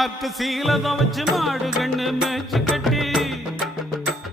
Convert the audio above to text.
தாயார்க்கு சீல துவச்சு மாடு கண்ணு மேய்ச்சி கட்டி